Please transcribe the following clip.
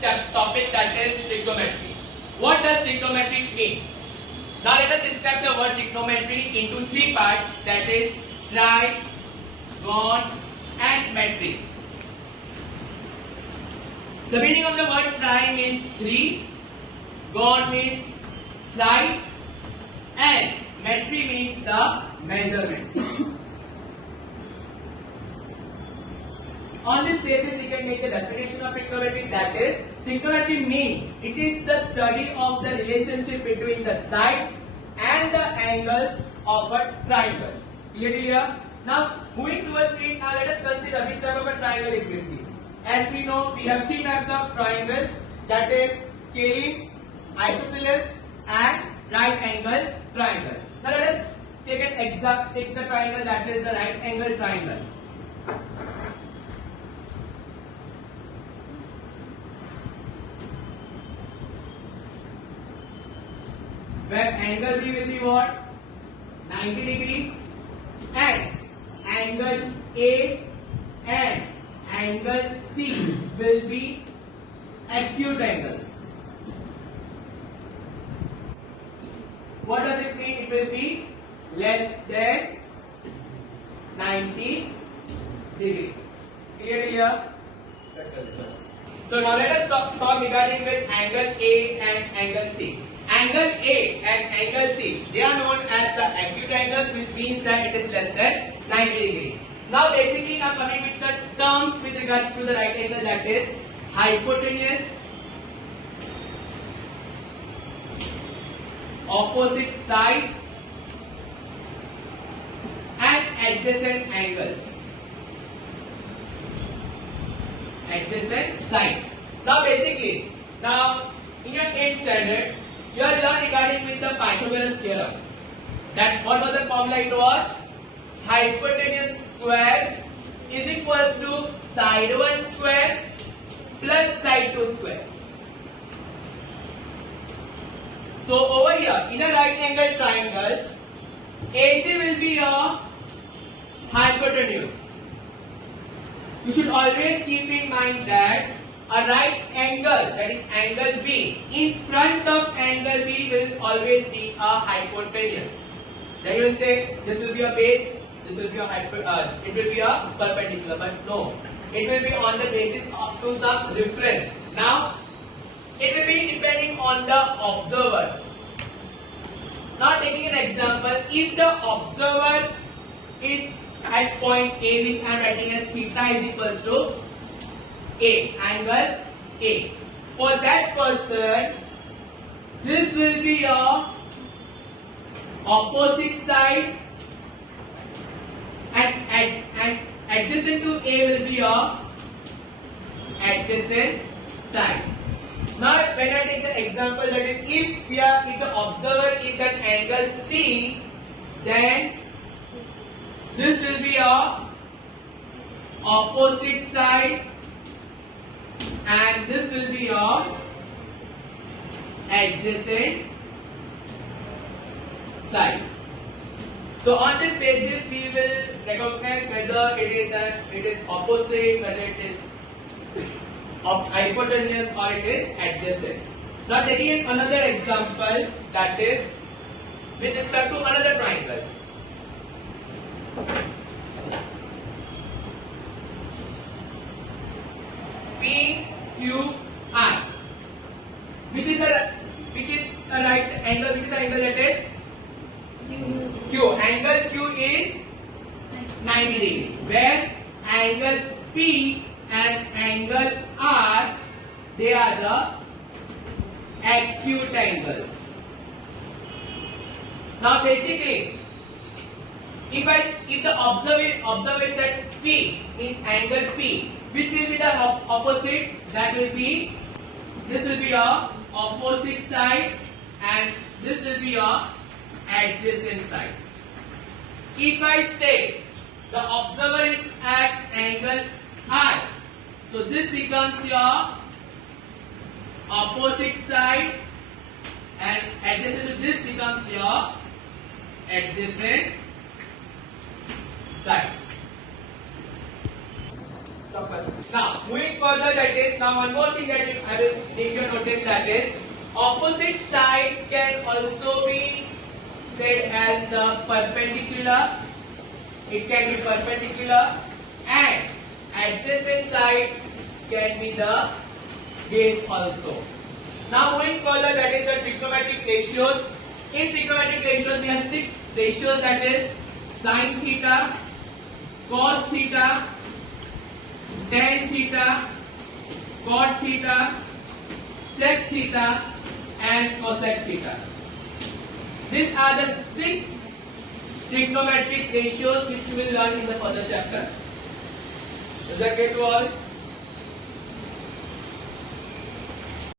topic, that is trigonometry. What does trigonometry mean? Now let us describe the word trigonometry into three parts, that is trig, gon and metry. The meaning of the word trig means three, gon means size and metry means the measurement. On this basis, we can make the definition of trigonometry, that is, trigonometry means it is the study of the relationship between the sides and the angles of a triangle. Clear? Now, moving towards it, now let us consider which type of a triangle it will be. As we know, we have three types of triangle, that is scalene, isosceles and right angle triangle. Now let us take the triangle that is the right angle triangle. Where angle B will be what? 90 degree and angle A and angle C will be acute angles. What does it mean? It will be less than 90 degree. Clear here? So now let us talk regarding with angle A and angle C. Angle A and angle C, they are known as the acute angles, which means that it is less than 90 degree. Now basically now coming with the terms with regard to the right angle, that is hypotenuse, opposite sides and adjacent angles. Adjacent sides. Now basically, now in your 8th standard, you are learned regarding with the Pythagoras theorem. That what was the formula? It was hypotenuse square is equals to side 1 square plus side 2 square. So over here in a right angle triangle, AC will be your hypotenuse. You should always keep in mind that a right angle, that is angle B, in front of angle B will always be a hypotenuse. Then you will say this will be a base, this will be a it will be a perpendicular, but no, it will be on the basis of to some reference. Now it will be depending on the observer. Now taking an example, if the observer is at point A, which I am writing as theta is equals to A, angle A. For that person, this will be your opposite side and adjacent to A will be your adjacent side. Now when I take the example, that is if the observer is at angle C, then this will be your opposite side and this will be your adjacent side. So on this basis we will recognize whether it is opposite, whether it is hypotenuse or it is adjacent. Now taking another example, that is with respect to another triangle. PQR, which is a right angle, which is the angle that is Q. Angle Q is 90 degree, where angle P and angle R, they are the acute angles. Now basically, if the observer is at P, means angle P, which will be the opposite, that will be, this will be your opposite side and this will be your adjacent side. If I say the observer is at angle R, so this becomes your opposite side and adjacent to this becomes your adjacent side. Now, moving further, that is, now one more thing that I will make you notice, that is, opposite sides can also be said as the perpendicular. It can be perpendicular, and adjacent sides can be the base also. Now moving further, that is the trigonometric ratios. In trigonometric ratios, we have 6 ratios, that is sin theta, cos theta, tan theta, cot theta, sec theta, and cosec theta. These are the 6 trigonometric ratios which you will learn in the further chapter. Is that clear to all?